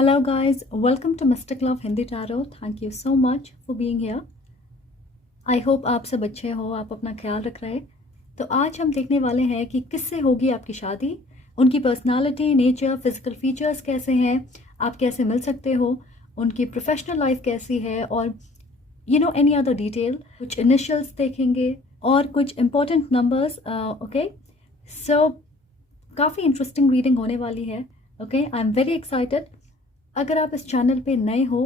Hello guys, welcome to Mystic Love Hindi Tarot. Thank you so much for being here. I hope आप सब अच्छे हो, आप अपना ख्याल रख रहे हैं। तो आज हम देखने वाले हैं कि किससे होगी आपकी शादी, उनकी पर्सनालिटी, नेचर, फिजिकल फीचर्स कैसे हैं, आप कैसे मिल सकते हो, उनकी प्रोफेशनल लाइफ कैसी है और एनी अदर डिटेल। कुछ इनिशियल्स देखेंगे और कुछ इम्पोर्टेंट नंबर्स। ओके, सो काफ़ी इंटरेस्टिंग रीडिंग होने वाली है। Okay, I am very excited. अगर आप इस चैनल पे नए हो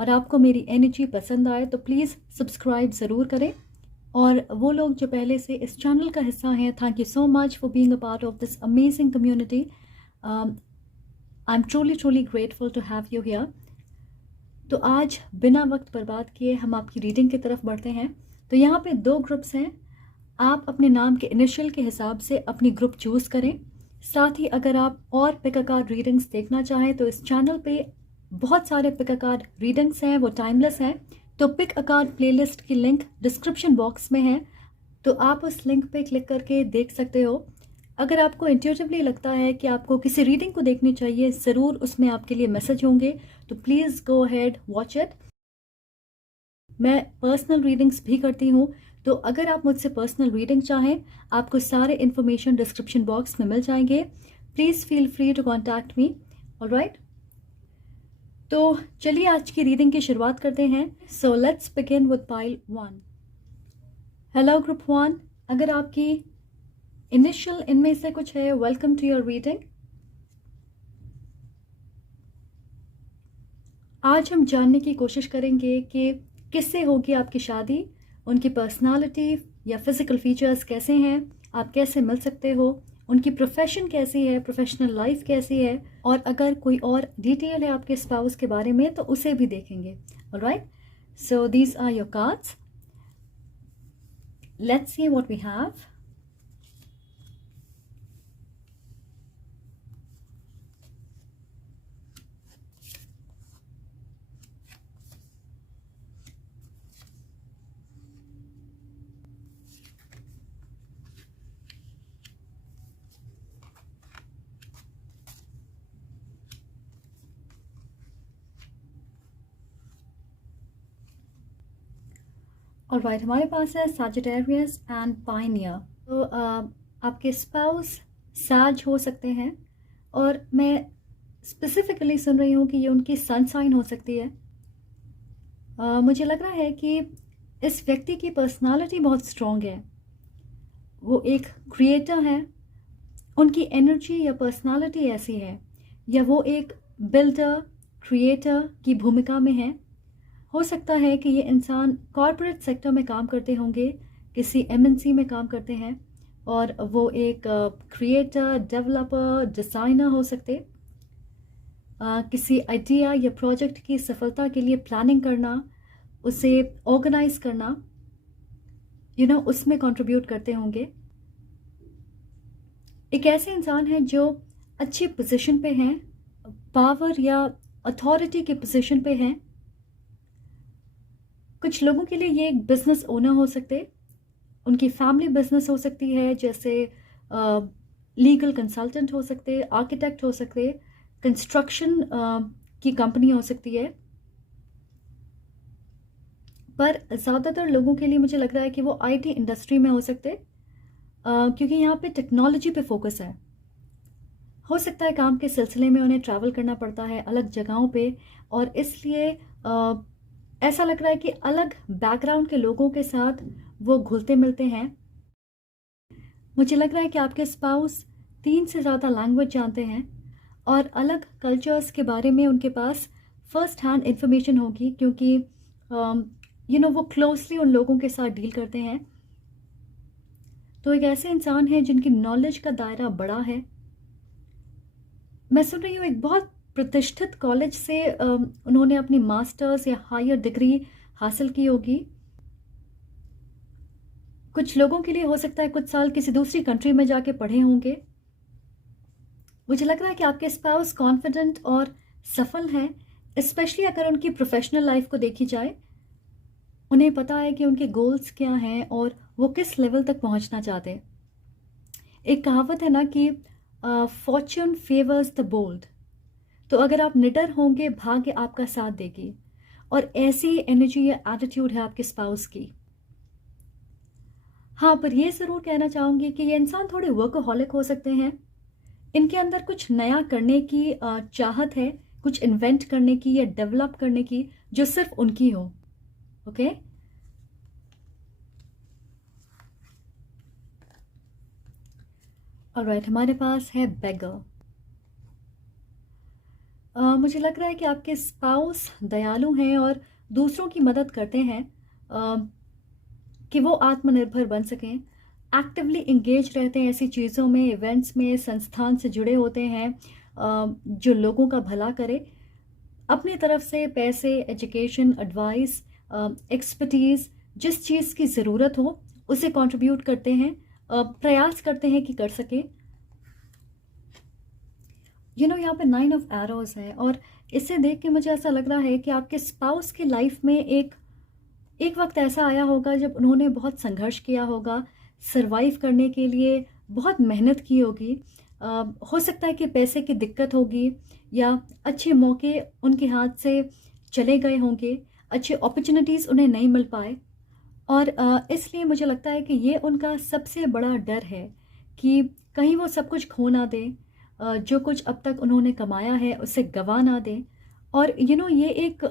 और आपको मेरी एनर्जी पसंद आए तो प्लीज़ सब्सक्राइब ज़रूर करें। और वो लोग जो पहले से इस चैनल का हिस्सा हैं, thank you so much for being a part of this amazing community. I am truly grateful to have you here. तो आज बिना वक्त बर्बाद किए हम आपकी रीडिंग की तरफ बढ़ते हैं। तो यहाँ पे दो ग्रुप्स हैं, आप अपने नाम के इनिशियल के हिसाब से अपनी ग्रुप चूज़ करें। साथ ही अगर आप और पिक अ कार्ड रीडिंग्स देखना चाहें तो इस चैनल पे बहुत सारे पिक अ कार्ड रीडिंग्स हैं, वो टाइमलेस हैं। तो पिक अ कार्ड प्लेलिस्ट की लिंक डिस्क्रिप्शन बॉक्स में है, तो आप उस लिंक पे क्लिक करके देख सकते हो। अगर आपको इंट्यूटिवली लगता है कि आपको किसी रीडिंग को देखनी चाहिए, ज़रूर उसमें आपके लिए मैसेज होंगे, तो please go ahead watch it. मैं पर्सनल रीडिंग्स भी करती हूँ, तो अगर आप मुझसे पर्सनल रीडिंग चाहें, आपको सारे इन्फॉर्मेशन डिस्क्रिप्शन बॉक्स में मिल जाएंगे। Please feel free to contact me. Alright, तो चलिए आज की रीडिंग की शुरुआत करते हैं। So let's begin with pile 1। Hello group 1, अगर आपकी इनिशियल इनमें से कुछ है, वेलकम टू योर रीडिंग। आज हम जानने की कोशिश करेंगे कि किससे होगी आपकी शादी, उनकी पर्सनालिटी या फिजिकल फीचर्स कैसे हैं, आप कैसे मिल सकते हो, उनकी प्रोफेशन कैसी है, प्रोफेशनल लाइफ कैसी है, और अगर कोई और डिटेल है आपके स्पाउस के बारे में तो उसे भी देखेंगे। Alright, so these are your cards. Let's see what we have. Alright, हमारे पास है सैजिटेरियस एंड पायनियर। तो आपके स्पाउस सैज हो सकते हैं, और मैं स्पेसिफिकली सुन रही हूँ कि ये उनकी सन साइन हो सकती है। मुझे लग रहा है कि इस व्यक्ति की पर्सनालिटी बहुत स्ट्रॉन्ग है, वो एक क्रिएटर है, उनकी एनर्जी या पर्सनालिटी ऐसी है, या वो एक बिल्डर क्रिएटर की भूमिका में है। हो सकता है कि ये इंसान कॉरपोरेट सेक्टर में काम करते होंगे, किसी एमएनसी में काम करते हैं, और वो एक क्रिएटर, डेवलपर, डिज़ाइनर हो सकते। किसी आइडिया या प्रोजेक्ट की सफलता के लिए प्लानिंग करना, उसे ऑर्गेनाइज करना, उसमें कंट्रीब्यूट करते होंगे। एक ऐसे इंसान है जो अच्छी पोजीशन पे हैं, पावर या अथॉरिटी की पोजीशन पे हैं। कुछ लोगों के लिए ये एक बिजनेस ओनर हो सकते, उनकी फैमिली बिजनेस हो सकती है, जैसे लीगल कंसल्टेंट हो सकते, आर्किटेक्ट हो सकते, कंस्ट्रक्शन की कंपनी हो सकती है। पर ज़्यादातर लोगों के लिए मुझे लग रहा है कि वो आईटी इंडस्ट्री में हो सकते, क्योंकि यहाँ पे टेक्नोलॉजी पे फोकस है। हो सकता है काम के सिलसिले में उन्हें ट्रैवल करना पड़ता है अलग जगहों पे, और इसलिए ऐसा लग रहा है कि अलग बैकग्राउंड के लोगों के साथ वो घुलते मिलते हैं। मुझे लग रहा है कि आपके स्पाउस 3 से ज़्यादा लैंग्वेज जानते हैं, और अलग कल्चर्स के बारे में उनके पास फर्स्ट हैंड इंफॉर्मेशन होगी, क्योंकि वो क्लोजली उन लोगों के साथ डील करते हैं। तो एक ऐसे इंसान है जिनकी नॉलेज का दायरा बड़ा है। मैं सुन रही हूँ एक बहुत प्रतिष्ठित कॉलेज से उन्होंने अपनी मास्टर्स या हायर डिग्री हासिल की होगी। कुछ लोगों के लिए हो सकता है कुछ साल किसी दूसरी कंट्री में जाके पढ़े होंगे। मुझे लग रहा है कि आपके स्पाउस कॉन्फिडेंट और सफल हैं, स्पेशली अगर उनकी प्रोफेशनल लाइफ को देखी जाए। उन्हें पता है कि उनके गोल्स क्या हैं और वो किस लेवल तक पहुंचना चाहते हैं। एक कहावत है ना कि फॉर्च्यून फेवर्स द बोल्ड। तो अगर आप निडर होंगे, भाग्य आपका साथ देगी। और ऐसी एनर्जी या एटीट्यूड है आपके स्पाउस की। हाँ, पर ये ज़रूर कहना चाहूँगी कि ये इंसान थोड़े वर्कहोलिक हो सकते हैं। इनके अंदर कुछ नया करने की चाहत है, कुछ इन्वेंट करने की या डेवलप करने की, जो सिर्फ उनकी हो। ओके, ऑलराइट, हमारे पास है बेगर। मुझे लग रहा है कि आपके स्पाउस दयालु हैं और दूसरों की मदद करते हैं कि वो आत्मनिर्भर बन सकें। एक्टिवली इंगेज रहते हैं ऐसी चीज़ों में, इवेंट्स में, संस्थान से जुड़े होते हैं जो लोगों का भला करे। अपनी तरफ से पैसे, एजुकेशन, एडवाइस, एक्सपर्टीज़, जिस चीज़ की ज़रूरत हो उसे कंट्रीब्यूट करते हैं, प्रयास करते हैं कि कर सके। यहाँ पे 9 ऑफ एरोज़ है और इसे देख के मुझे ऐसा लग रहा है कि आपके स्पाउस की लाइफ में एक एक वक्त ऐसा आया होगा जब उन्होंने बहुत संघर्ष किया होगा, सरवाइव करने के लिए बहुत मेहनत की होगी। हो सकता है कि पैसे की दिक्कत होगी या अच्छे मौके उनके हाथ से चले गए होंगे, अच्छे अपॉर्चुनिटीज़ उन्हें नहीं मिल पाए। और इसलिए मुझे लगता है कि ये उनका सबसे बड़ा डर है कि कहीं वो सब कुछ खो ना दें, जो कुछ अब तक उन्होंने कमाया है उसे गंवा ना दें। और ये एक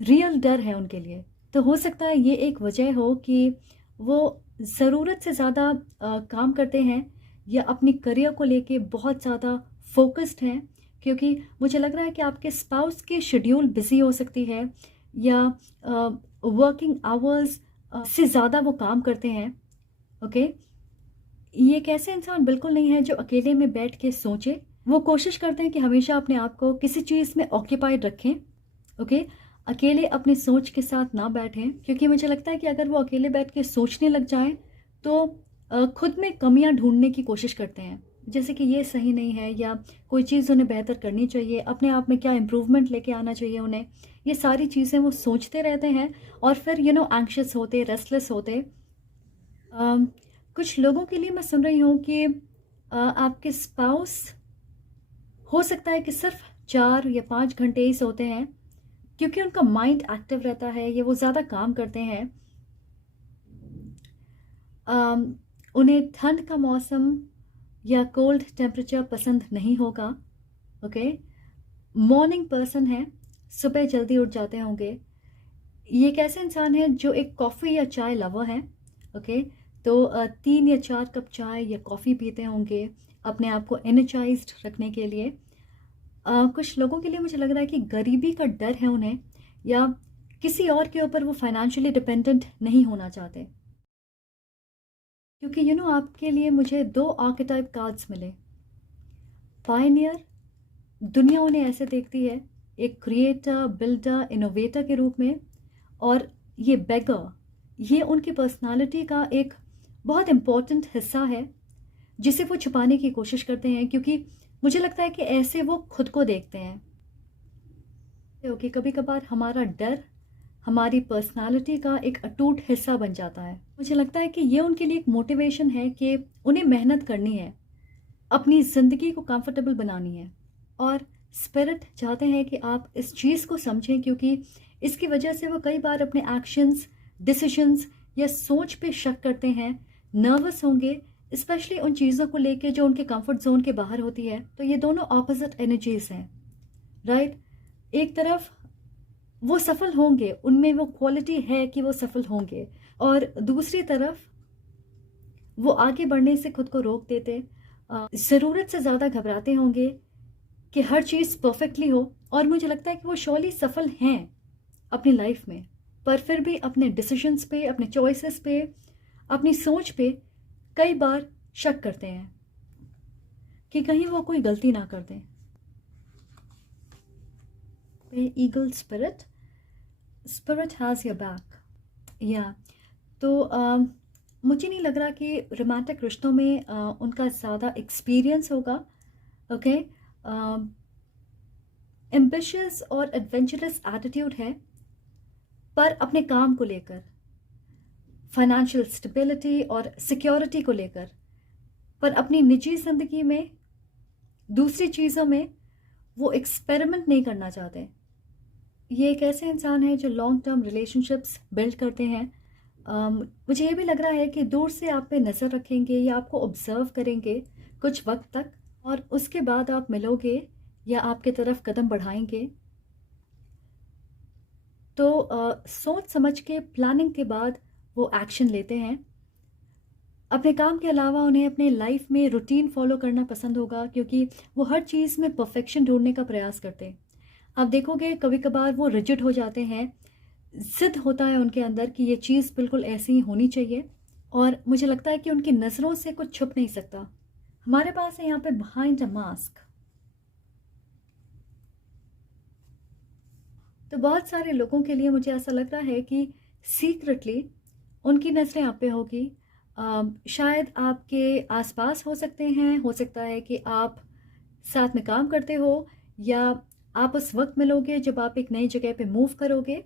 रियल डर है उनके लिए। तो हो सकता है ये एक वजह हो कि वो ज़रूरत से ज़्यादा काम करते हैं या अपनी करियर को लेके बहुत ज़्यादा फोकस्ड हैं, क्योंकि मुझे लग रहा है कि आपके स्पाउस की शेड्यूल बिज़ी हो सकती है या वर्किंग आवर्स से ज़्यादा वो काम करते हैं। ओके, ये एक ऐसे इंसान बिल्कुल नहीं है जो अकेले में बैठ के सोचे। वो कोशिश करते हैं कि हमेशा अपने आप को किसी चीज़ में ऑक्यूपाइड रखें। ओके, अकेले अपनी सोच के साथ ना बैठें, क्योंकि मुझे लगता है कि अगर वो अकेले बैठ के सोचने लग जाएं तो खुद में कमियां ढूंढने की कोशिश करते हैं, जैसे कि ये सही नहीं है या कोई चीज़ उन्हें बेहतर करनी चाहिए, अपने आप में क्या इम्प्रूवमेंट लेके आना चाहिए उन्हें। ये सारी चीज़ें वो सोचते रहते हैं और फिर एंग्शियस होते, रेस्टलेस होते। कुछ लोगों के लिए मैं सुन रही हूँ कि आपके स्पाउस हो सकता है कि सिर्फ 4 या 5 घंटे ही सोते हैं, क्योंकि उनका माइंड एक्टिव रहता है या वो ज़्यादा काम करते हैं। उन्हें ठंड का मौसम या कोल्ड टेम्परेचर पसंद नहीं होगा। ओके, मॉर्निंग पर्सन है, सुबह जल्दी उठ जाते होंगे। ये एक ऐसे इंसान है जो एक कॉफ़ी या चाय लवर है। ओके, तो 3 या 4 कप चाय या कॉफ़ी पीते होंगे अपने आप को एनर्जाइज्ड रखने के लिए। कुछ लोगों के लिए मुझे लग रहा है कि गरीबी का डर है उन्हें, या किसी और के ऊपर वो फाइनेंशियली डिपेंडेंट नहीं होना चाहते। क्योंकि आपके लिए मुझे 2 आर्केटाइप कार्ड्स मिले। पायनियर, दुनिया उन्हें ऐसे देखती है, एक क्रिएटर, बिल्डर, इनोवेटर के रूप में। और ये बेगर, ये उनकी पर्सनालिटी का एक बहुत इम्पोर्टेंट हिस्सा है जिसे वो छुपाने की कोशिश करते हैं, क्योंकि मुझे लगता है कि ऐसे वो खुद को देखते हैं। ओके, कभी कभार हमारा डर हमारी पर्सनालिटी का एक अटूट हिस्सा बन जाता है। मुझे लगता है कि ये उनके लिए एक मोटिवेशन है कि उन्हें मेहनत करनी है, अपनी ज़िंदगी को कंफर्टेबल बनानी है। और स्पिरिट चाहते हैं कि आप इस चीज़ को समझें, क्योंकि इसकी वजह से वो कई बार अपने एक्शंस, डिसीजंस या सोच पे शक करते हैं, नर्वस होंगे, स्पेशली उन चीज़ों को लेके जो उनके कंफर्ट जोन के बाहर होती है। तो ये दोनों ऑपोजिट एनर्जीज हैं, राइट। एक तरफ वो सफल होंगे, उनमें वो क्वालिटी है कि वो सफल होंगे, और दूसरी तरफ वो आगे बढ़ने से खुद को रोक देते, ज़रूरत से ज़्यादा घबराते होंगे कि हर चीज़ परफेक्टली हो। और मुझे लगता है कि वो श्योरली सफल हैं अपनी लाइफ में, पर फिर भी अपने डिसीजंस पे, अपने चॉइसेस पे, अपनी सोच पे कई बार शक करते हैं कि कहीं वो कोई गलती ना कर दें। Eagle spirit, spirit has your back. या तो मुझे नहीं लग रहा कि रोमांटिक रिश्तों में उनका ज़्यादा एक्सपीरियंस होगा। ओके, एम्बिशियस और एडवेंचरस एटीट्यूड है, पर अपने काम को लेकर, फाइनेंशियल स्टेबिलिटी और सिक्योरिटी को लेकर, पर अपनी निजी ज़िंदगी में, दूसरी चीज़ों में वो एक्सपेरिमेंट नहीं करना चाहते। ये एक ऐसे इंसान है जो लॉन्ग टर्म रिलेशनशिप्स बिल्ड करते हैं। मुझे ये भी लग रहा है कि दूर से आप पे नज़र रखेंगे या आपको ऑब्ज़र्व करेंगे कुछ वक्त तक, और उसके बाद आप मिलोगे या आपके तरफ कदम बढ़ाएंगे तो सोच समझ के, प्लानिंग के बाद वो एक्शन लेते हैं। अपने काम के अलावा उन्हें अपने लाइफ में रूटीन फॉलो करना पसंद होगा, क्योंकि वो हर चीज़ में परफेक्शन ढूंढने का प्रयास करते हैं। आप देखोगे कभी कभार वो रिजिड हो जाते हैं, जिद होता है उनके अंदर कि ये चीज़ बिल्कुल ऐसी ही होनी चाहिए, और मुझे लगता है कि उनकी नज़रों से कुछ छुप नहीं सकता। हमारे पास है यहाँ पे बिहाइंड अ मास्क। तो बहुत सारे लोगों के लिए मुझे ऐसा लग रहा है कि सीक्रेटली उनकी नज़रें आप पे होगी। शायद आपके आसपास हो सकते हैं, हो सकता है कि आप साथ में काम करते हो, या आप उस वक्त मिलोगे जब आप एक नई जगह पे मूव करोगे।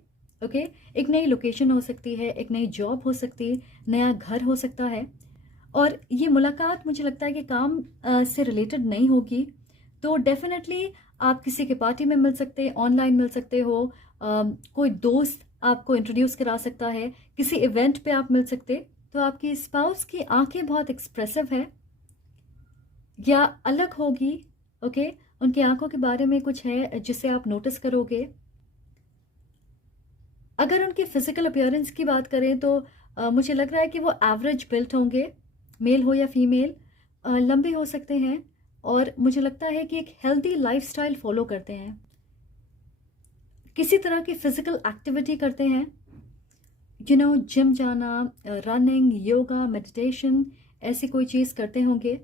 ओके, एक नई लोकेशन हो सकती है, एक नई जॉब हो सकती है, नया घर हो सकता है। और ये मुलाकात मुझे लगता है कि काम से रिलेटेड नहीं होगी, तो डेफिनेटली आप किसी के पार्टी में मिल सकते हैं, ऑनलाइन मिल सकते हो, कोई दोस्त आपको इंट्रोड्यूस करा सकता है, किसी इवेंट पे आप मिल सकते। तो आपकी स्पाउस की आंखें बहुत एक्सप्रेसिव है या अलग होगी। ओके, उनकी आंखों के बारे में कुछ है जिसे आप नोटिस करोगे। अगर उनकी फिजिकल अपीयरेंस की बात करें तो मुझे लग रहा है कि वो एवरेज बिल्ट होंगे, मेल हो या फीमेल, लंबे हो सकते हैं, और मुझे लगता है कि एक हेल्दी लाइफस्टाइल फॉलो करते हैं, किसी तरह की फिजिकल एक्टिविटी करते हैं, जिम जाना, रनिंग, योगा, मेडिटेशन, ऐसी कोई चीज़ करते होंगे।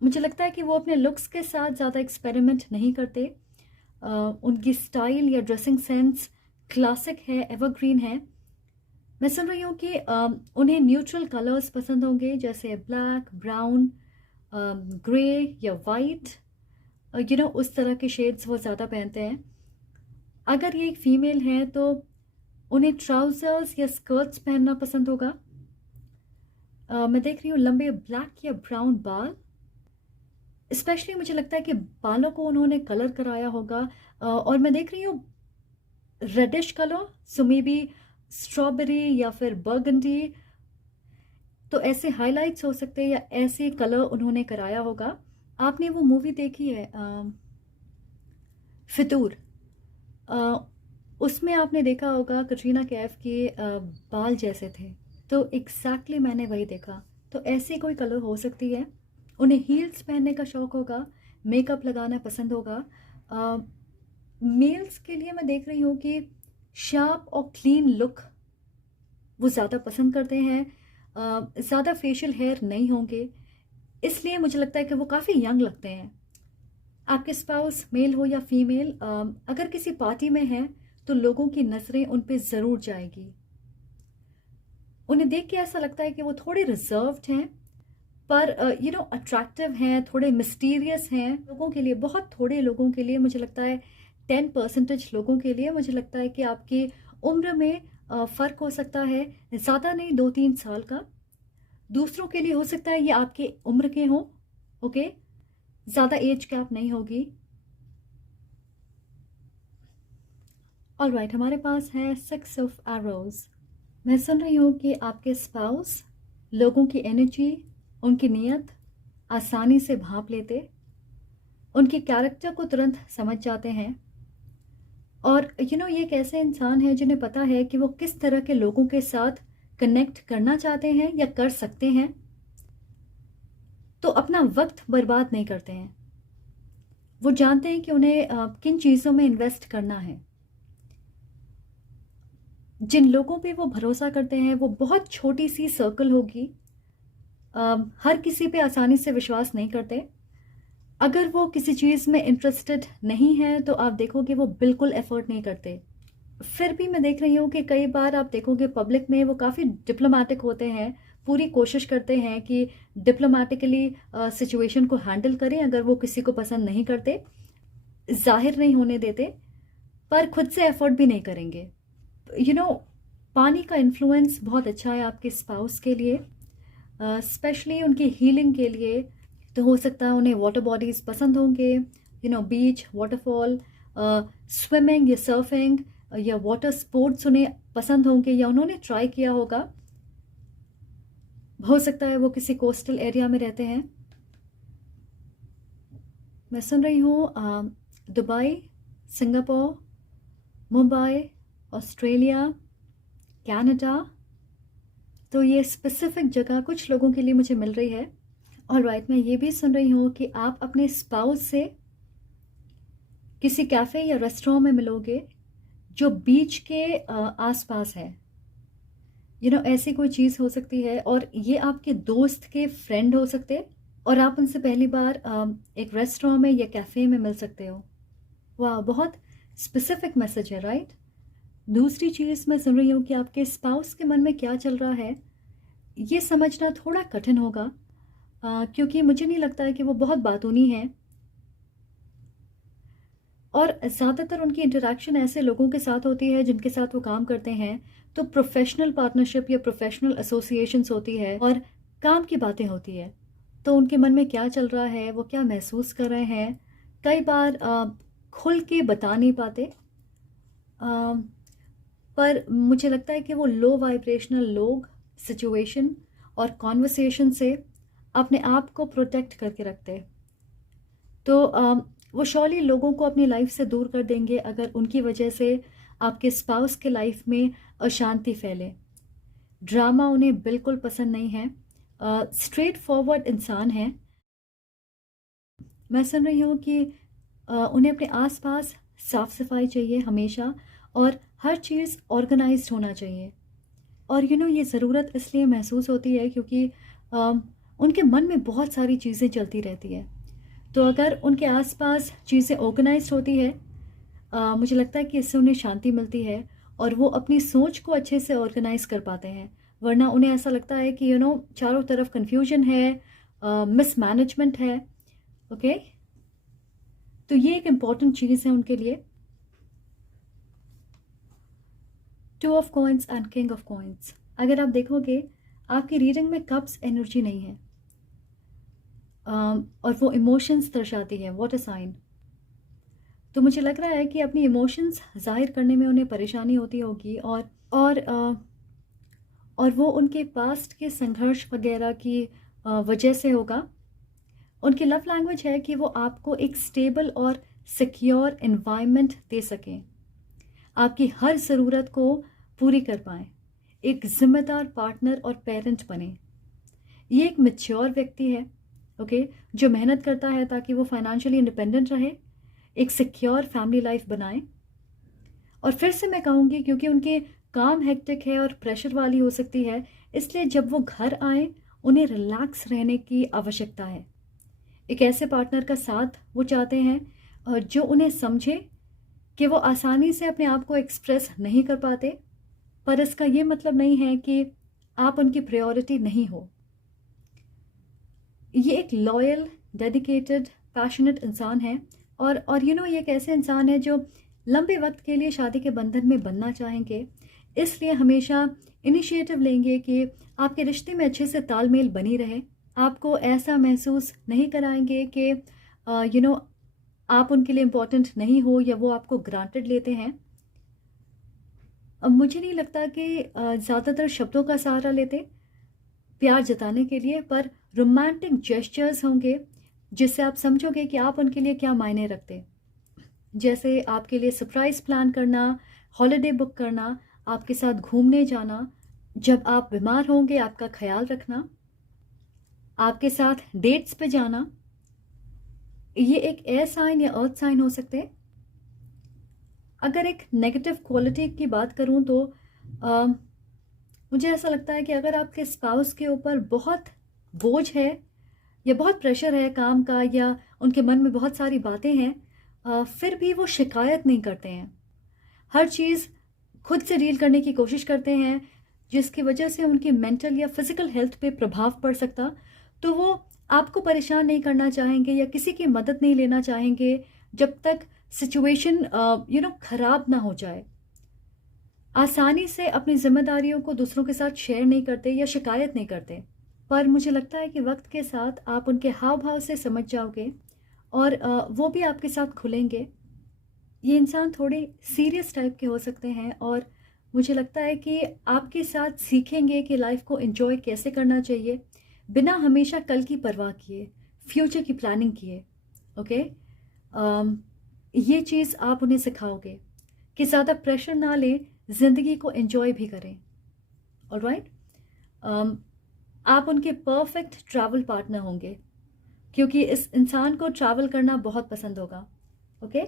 मुझे लगता है कि वो अपने लुक्स के साथ ज़्यादा एक्सपेरिमेंट नहीं करते। उनकी स्टाइल या ड्रेसिंग सेंस क्लासिक है, एवरग्रीन है। मैं सुन रही हूँ कि उन्हें न्यूट्रल कलर्स पसंद होंगे, जैसे ब्लैक, ब्राउन, ग्रे या वाइट, उस तरह के शेड्स वो ज़्यादा पहनते हैं। अगर ये एक फीमेल है तो उन्हें ट्राउज़र्स या स्कर्ट्स पहनना पसंद होगा। मैं देख रही हूँ लंबे ब्लैक या ब्राउन बाल, स्पेशली मुझे लगता है कि बालों को उन्होंने कलर कराया होगा। और मैं देख रही हूँ reddish colour, so maybe strawberry या फिर बर्गंडी, तो ऐसे हाइलाइट्स हो सकते हैं या ऐसे कलर उन्होंने कराया होगा। आपने वो मूवी देखी है फितूर? उसमें आपने देखा होगा कटरीना कैफ के बाल जैसे थे, तो एग्जैक्टली मैंने वही देखा। तो ऐसी कोई कलर हो सकती है। उन्हें हील्स पहनने का शौक होगा, मेकअप लगाना पसंद होगा। मेल्स के लिए मैं देख रही हूँ कि शार्प और क्लीन लुक वो ज़्यादा पसंद करते हैं। ज़्यादा फेशियल हेयर नहीं होंगे, इसलिए मुझे लगता है कि वो काफ़ी यंग लगते हैं। आपके स्पाउस मेल हो या फीमेल, अगर किसी पार्टी में है तो लोगों की नज़रें उन पे ज़रूर जाएगी। उन्हें देख के ऐसा लगता है कि वो थोड़े रिजर्व्ड हैं, पर अट्रैक्टिव हैं, थोड़े मिस्टीरियस हैं। लोगों के लिए, बहुत थोड़े लोगों के लिए, मुझे लगता है 10% लोगों के लिए, मुझे लगता है कि आपकी उम्र में फ़र्क हो सकता है, ज़्यादा नहीं, 2-3 साल का। दूसरों के लिए हो सकता है ये आपके उम्र के हों। ओके, ज़्यादा एज गैप नहीं होगी। ऑलराइट, हमारे पास है 6 ऑफ एरोज। मैं सुन रही हूँ कि आपके स्पाउस लोगों की एनर्जी, उनकी नीयत आसानी से भांप लेते, उनके कैरेक्टर को तुरंत समझ जाते हैं, और ये एक ऐसे इंसान है जिन्हें पता है कि वो किस तरह के लोगों के साथ कनेक्ट करना चाहते हैं या कर सकते हैं, तो अपना वक्त बर्बाद नहीं करते हैं। वो जानते हैं कि उन्हें किन चीज़ों में इन्वेस्ट करना है। जिन लोगों पे वो भरोसा करते हैं वो बहुत छोटी सी सर्कल होगी। हर किसी पे आसानी से विश्वास नहीं करते। अगर वो किसी चीज़ में इंटरेस्टेड नहीं है तो आप देखोगे वो बिल्कुल एफर्ट नहीं करते। फिर भी मैं देख रही हूँ कि कई बार आप देखोगे पब्लिक में वो काफ़ी डिप्लोमेटिक होते हैं, पूरी कोशिश करते हैं कि डिप्लोमेटिकली सिचुएशन को हैंडल करें। अगर वो किसी को पसंद नहीं करते, जाहिर नहीं होने देते, पर खुद से एफर्ट भी नहीं करेंगे। पानी का इन्फ्लुएंस बहुत अच्छा है आपके स्पाउस के लिए, स्पेशली उनकी हीलिंग के लिए। तो हो सकता है उन्हें वाटर बॉडीज़ पसंद होंगे, बीच, वाटरफॉल, स्विमिंग या सर्फिंग या वाटर स्पोर्ट्स उन्हें पसंद होंगे या उन्होंने ट्राई किया होगा। हो सकता है वो किसी कोस्टल एरिया में रहते हैं। मैं सुन रही हूँ Dubai, Singapore, Mumbai, Australia, Canada. तो ये स्पेसिफिक जगह कुछ लोगों के लिए मुझे मिल रही है। ऑलराइट, मैं ये भी सुन रही हूँ कि आप अपने स्पाउस से किसी कैफ़े या रेस्टोरेंट में मिलोगे जो बीच के आसपास है। ऐसी कोई चीज़ हो सकती है, और ये आपके दोस्त के फ्रेंड हो सकते हैं और आप उनसे पहली बार एक रेस्टोरेंट में या कैफ़े में मिल सकते हो। वाह, बहुत स्पेसिफिक मैसेज है, राइट। दूसरी चीज़ मैं सुन रही हूँ कि आपके स्पाउस के मन में क्या चल रहा है ये समझना थोड़ा कठिन होगा, क्योंकि मुझे नहीं लगता है कि वो बहुत बातूनी है, और ज़्यादातर उनकी इंटरेक्शन ऐसे लोगों के साथ होती है जिनके साथ वो काम करते हैं। तो प्रोफेशनल पार्टनरशिप या प्रोफेशनल एसोसिएशंस होती है और काम की बातें होती है। तो उनके मन में क्या चल रहा है, वो क्या महसूस कर रहे हैं, कई बार खुल के बता नहीं पाते। पर मुझे लगता है कि वो लो वाइब्रेशनल लोग, सिचुएशन और कॉन्वर्सेशन से अपने आप को प्रोटेक्ट करके रखते। तो वो शॉली लोगों को अपनी लाइफ से दूर कर देंगे अगर उनकी वजह से आपके स्पाउस के लाइफ में अशांति फैले। ड्रामा उन्हें बिल्कुल पसंद नहीं है, स्ट्रेट फॉरवर्ड इंसान है। मैं सुन रही हूँ कि उन्हें अपने आसपास साफ सफाई चाहिए हमेशा, और हर चीज़ ऑर्गेनाइज्ड होना चाहिए। और ये ज़रूरत इसलिए महसूस होती है क्योंकि उनके मन में बहुत सारी चीज़ें चलती रहती है। तो अगर उनके आसपास चीज़ें ऑर्गेनाइज्ड होती है, मुझे लगता है कि इससे उन्हें शांति मिलती है और वो अपनी सोच को अच्छे से ऑर्गेनाइज कर पाते हैं। वरना उन्हें ऐसा लगता है कि चारों तरफ कन्फ्यूजन है, मिसमैनेजमेंट है। ओके, तो ये एक इम्पॉर्टेंट चीज़ है उनके लिए। 2 of coins and king of coins. अगर आप देखोगे आपकी रीडिंग में कप्स एनर्जी नहीं है, और वो इमोशंस दर्शाती है, व्हाट अ साइन। तो मुझे लग रहा है कि अपनी इमोशंस जाहिर करने में उन्हें परेशानी होती होगी, और वो उनके पास्ट के संघर्ष वगैरह की वजह से होगा। उनकी लव लैंग्वेज है कि वो आपको एक स्टेबल और सिक्योर एनवायरनमेंट दे सकें, आपकी हर ज़रूरत को पूरी कर पाएँ, एक जिम्मेदार पार्टनर और पेरेंट बने। ये एक मैच्योर व्यक्ति है, ओके, जो मेहनत करता है ताकि वो फाइनेंशियली इंडिपेंडेंट रहे, एक सिक्योर फैमिली लाइफ बनाए। और फिर से मैं कहूँगी क्योंकि उनके काम हेक्टिक है और प्रेशर वाली हो सकती है, इसलिए जब वो घर आए उन्हें रिलैक्स रहने की आवश्यकता है। एक ऐसे पार्टनर का साथ वो चाहते हैं और जो उन्हें समझे कि वो आसानी से अपने आप को एक्सप्रेस नहीं कर पाते, पर इसका ये मतलब नहीं है कि आप उनकी प्रायोरिटी नहीं हो। ये एक लॉयल, डेडिकेटेड, पैशनेट इंसान है, और ये एक ऐसे इंसान है जो लंबे वक्त के लिए शादी के बंधन में बनना चाहेंगे, इसलिए हमेशा इनिशिएटिव लेंगे कि आपके रिश्ते में अच्छे से तालमेल बनी रहे। आपको ऐसा महसूस नहीं कराएंगे कि आप उनके लिए इम्पोर्टेंट नहीं हो या वो आपको ग्रांटेड लेते हैं। अब मुझे नहीं लगता कि ज़्यादातर शब्दों का सहारा लेते प्यार जताने के लिए, पर रोमांटिक जेस्चर्स होंगे जिससे आप समझोगे कि आप उनके लिए क्या मायने रखते। जैसे आपके लिए सरप्राइज़ प्लान करना, हॉलिडे बुक करना, आपके साथ घूमने जाना, जब आप बीमार होंगे आपका ख्याल रखना, आपके साथ डेट्स पे जाना। ये एक एयर साइन या अर्थ साइन हो सकते हैं। अगर एक नेगेटिव क्वालिटी की बात करूं तो मुझे ऐसा लगता है कि अगर आपके स्पाउस के ऊपर बहुत बोझ है या बहुत प्रेशर है काम का, या उनके मन में बहुत सारी बातें हैं, फिर भी वो शिकायत नहीं करते हैं, हर चीज़ खुद से डील करने की कोशिश करते हैं, जिसकी वजह से उनकी मेंटल या फिजिकल हेल्थ पे प्रभाव पड़ सकता, तो वो आपको परेशान नहीं करना चाहेंगे या किसी की मदद नहीं लेना चाहेंगे जब तक सिचुएशन ख़राब ना हो जाए। आसानी से अपनी जिम्मेदारियों को दूसरों के साथ शेयर नहीं करते या शिकायत नहीं करते, पर मुझे लगता है कि वक्त के साथ आप उनके हाव भाव से समझ जाओगे और वो भी आपके साथ खुलेंगे। ये इंसान थोड़े सीरियस टाइप के हो सकते हैं और मुझे लगता है कि आपके साथ सीखेंगे कि लाइफ को एंजॉय कैसे करना चाहिए बिना हमेशा कल की परवाह किए, फ्यूचर की प्लानिंग किए। ओके, ये चीज़ आप उन्हें सिखाओगे कि ज़्यादा प्रेशर ना लें, ज़िंदगी को एंजॉय भी करें। ऑलराइट, आप उनके परफेक्ट ट्रैवल पार्टनर होंगे क्योंकि इस इंसान को ट्रैवल करना बहुत पसंद होगा। ओके,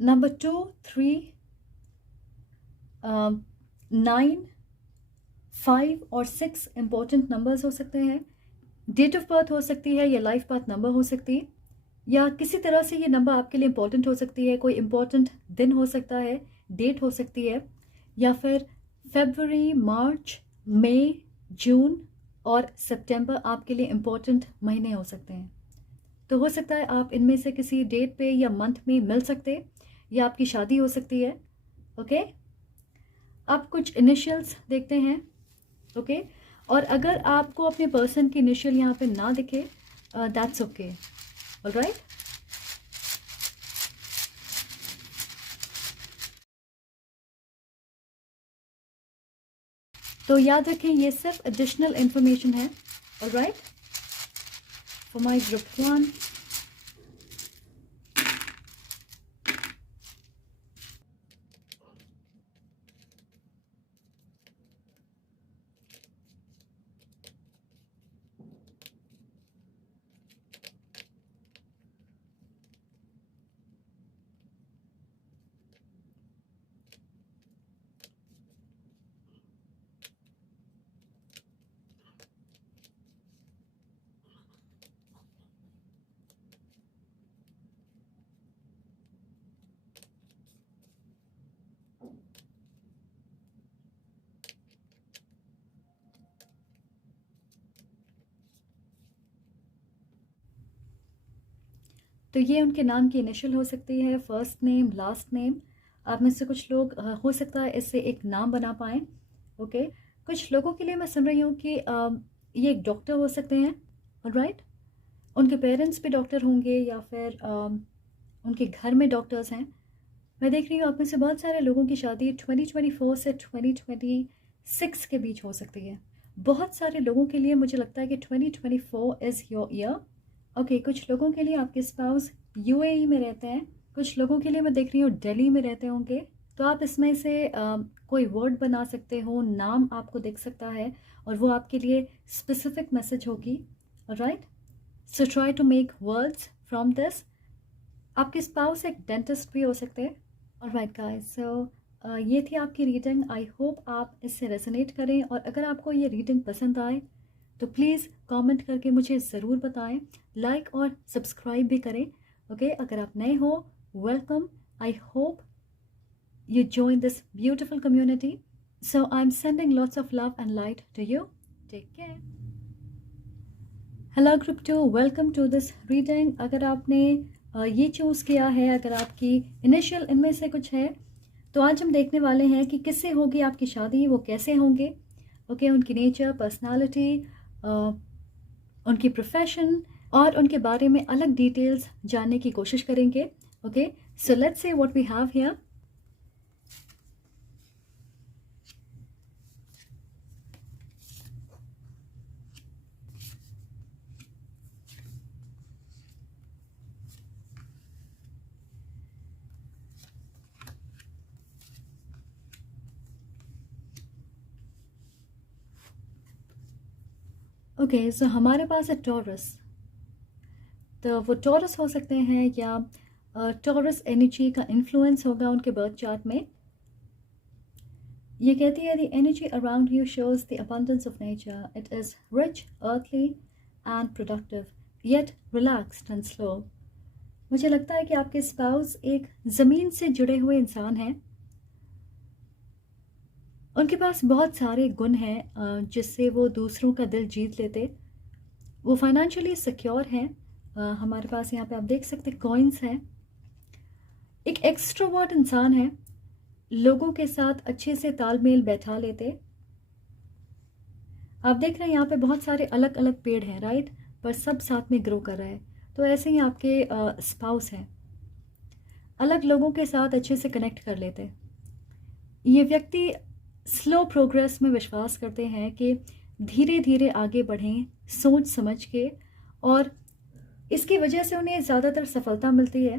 नंबर 2, 3, 9, 5 और 6 इंपॉर्टेंट नंबर्स हो सकते हैं। डेट ऑफ बर्थ हो सकती है या लाइफ पाथ नंबर हो सकती है, या किसी तरह से ये नंबर आपके लिए इंपॉर्टेंट हो सकती है। कोई इंपॉर्टेंट दिन हो सकता है, डेट हो सकती है, या फिर फरवरी, मार्च, मई, जून और सितंबर आपके लिए इंपॉर्टेंट महीने हो सकते हैं। तो हो सकता है आप इनमें से किसी डेट पे या मंथ में मिल सकते, या आपकी शादी हो सकती है। ओके, अब कुछ इनिशियल्स देखते हैं। ओके, और अगर आपको अपने पर्सन की इनिशियल यहाँ पे ना दिखे, दैट्स ओके। ऑलराइट, तो याद रखें ये सिर्फ एडिशनल इंफॉर्मेशन है। ऑलराइट, फॉर माय ग्रुप 1, तो ये उनके नाम की इनिशियल हो सकती है, फर्स्ट नेम, लास्ट नेम। आप में से कुछ लोग हो सकता है इससे एक नाम बना पाएँ। ओके, कुछ लोगों के लिए मैं सुन रही हूँ कि ये एक डॉक्टर हो सकते हैं। ऑलराइट, उनके पेरेंट्स भी डॉक्टर होंगे या फिर उनके घर में डॉक्टर्स हैं। मैं देख रही हूँ आप में से बहुत सारे लोगों की शादी 2024 से 2026 के बीच हो सकती है। बहुत सारे लोगों के लिए मुझे लगता है कि 2024 इज़ योर ईयर। ओके, कुछ लोगों के लिए आपके स्पाउस यूएई में रहते हैं, कुछ लोगों के लिए मैं देख रही हूँ दिल्ली में रहते होंगे। तो आप इसमें से कोई वर्ड बना सकते हो, नाम आपको दिख सकता है और वो आपके लिए स्पेसिफिक मैसेज होगी। Right, so try to make words from this. आपके स्पाउस एक डेंटिस्ट भी हो सकते हैं। ऑलराइट गाइस, सो ये थी आपकी रीडिंग। आई होप आप इससे रेजोनेट करें, और अगर आपको ये रीडिंग पसंद आए तो प्लीज़ कमेंट करके मुझे ज़रूर बताएं, लाइक और सब्सक्राइब भी करें। ओके, अगर आप नए हो, welcome. I hope you join this beautiful community. So I'm sending lots of love and light to you. Take care. Hello group 2, welcome to this reading. अगर आपने ये चूज़ किया है, अगर आपकी इनिशियल इनमें से कुछ है, तो आज हम देखने वाले हैं कि किससे होगी आपकी शादी, वो कैसे होंगे। ओके, उनकी नेचर, पर्सनालिटी, उनकी प्रोफेशन और उनके बारे में अलग डिटेल्स जानने की कोशिश करेंगे। Okay, so let's see what we have here. Okay, so हमारे पास है टॉरस। तो वो टॉरस हो सकते हैं या टॉरस एनर्जी का इन्फ्लुएंस होगा उनके बर्थ चार्ट में। ये कहती है the energy around you shows the abundance of nature, it is rich, earthly and productive, yet relaxed and slow. मुझे लगता है कि आपके स्पाउस एक ज़मीन से जुड़े हुए इंसान हैं। उनके पास बहुत सारे गुण हैं जिससे वो दूसरों का दिल जीत लेते। वो फाइनेंशियली सिक्योर हैं। हमारे पास यहाँ पे आप देख सकते कॉइन्स हैं। एक एक्सट्रोवर्ट इंसान है, लोगों के साथ अच्छे से तालमेल बैठा लेते। आप देख रहे हैं यहाँ पे बहुत सारे अलग अलग पेड़ हैं, राइट, पर सब साथ में ग्रो कर रहा है। तो ऐसे ही आपके स्पाउस हैं, अलग लोगों के साथ अच्छे से कनेक्ट कर लेते। ये व्यक्ति स्लो प्रोग्रेस में विश्वास करते हैं कि धीरे धीरे आगे बढ़ें सोच समझ के, और इसकी वजह से उन्हें ज़्यादातर सफलता मिलती है।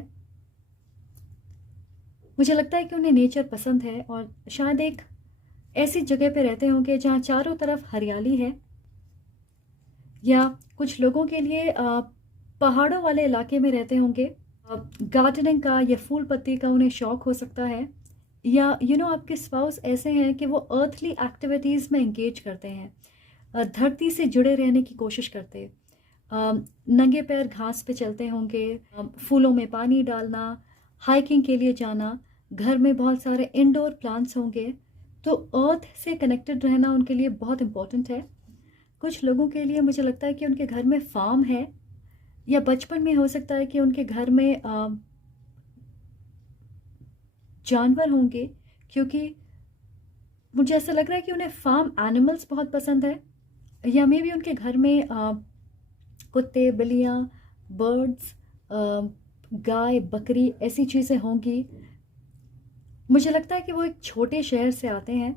मुझे लगता है कि उन्हें नेचर पसंद है और शायद एक ऐसी जगह पे रहते होंगे जहाँ चारों तरफ हरियाली है, या कुछ लोगों के लिए पहाड़ों वाले इलाके में रहते होंगे। गार्डनिंग का या फूल पत्ती का उन्हें शौक हो सकता है, या आपके स्पाउस ऐसे हैं कि वो अर्थली एक्टिविटीज़ में इंगेज करते हैं, धरती से जुड़े रहने की कोशिश करते, नंगे पैर घास पे चलते होंगे, फूलों में पानी डालना, हाइकिंग के लिए जाना, घर में बहुत सारे इंडोर प्लांट्स होंगे। तो अर्थ से कनेक्टेड रहना उनके लिए बहुत इम्पोर्टेंट है। कुछ लोगों के लिए मुझे लगता है कि उनके घर में फार्म है, या बचपन में हो सकता है कि उनके घर में जानवर होंगे, क्योंकि मुझे ऐसा लग रहा है कि उन्हें फार्म एनिमल्स बहुत पसंद है, या मे भी उनके घर में कुत्ते, बिल्लियाँ, बर्ड्स, गाय, बकरी, ऐसी चीज़ें होंगी। मुझे लगता है कि वो एक छोटे शहर से आते हैं,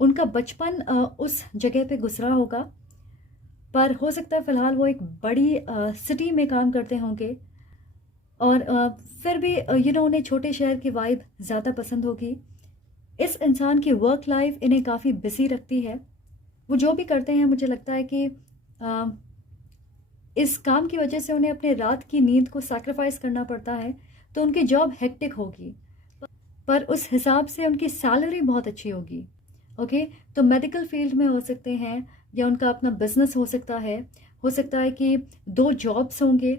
उनका बचपन उस जगह पे गुजरा होगा, पर हो सकता है फ़िलहाल वो एक बड़ी सिटी में काम करते होंगे, और फिर भी उन्हें छोटे शहर की वाइब ज़्यादा पसंद होगी। इस इंसान की वर्क लाइफ इन्हें काफ़ी बिजी रखती है। वो जो भी करते हैं, मुझे लगता है कि इस काम की वजह से उन्हें अपने रात की नींद को सैक्रिफाइस करना पड़ता है, तो उनकी जॉब हेक्टिक होगी, पर उस हिसाब से उनकी सैलरी बहुत अच्छी होगी। ओके, तो मेडिकल फील्ड में हो सकते हैं, या उनका अपना बिजनेस हो सकता है कि 2 जॉब्स होंगे,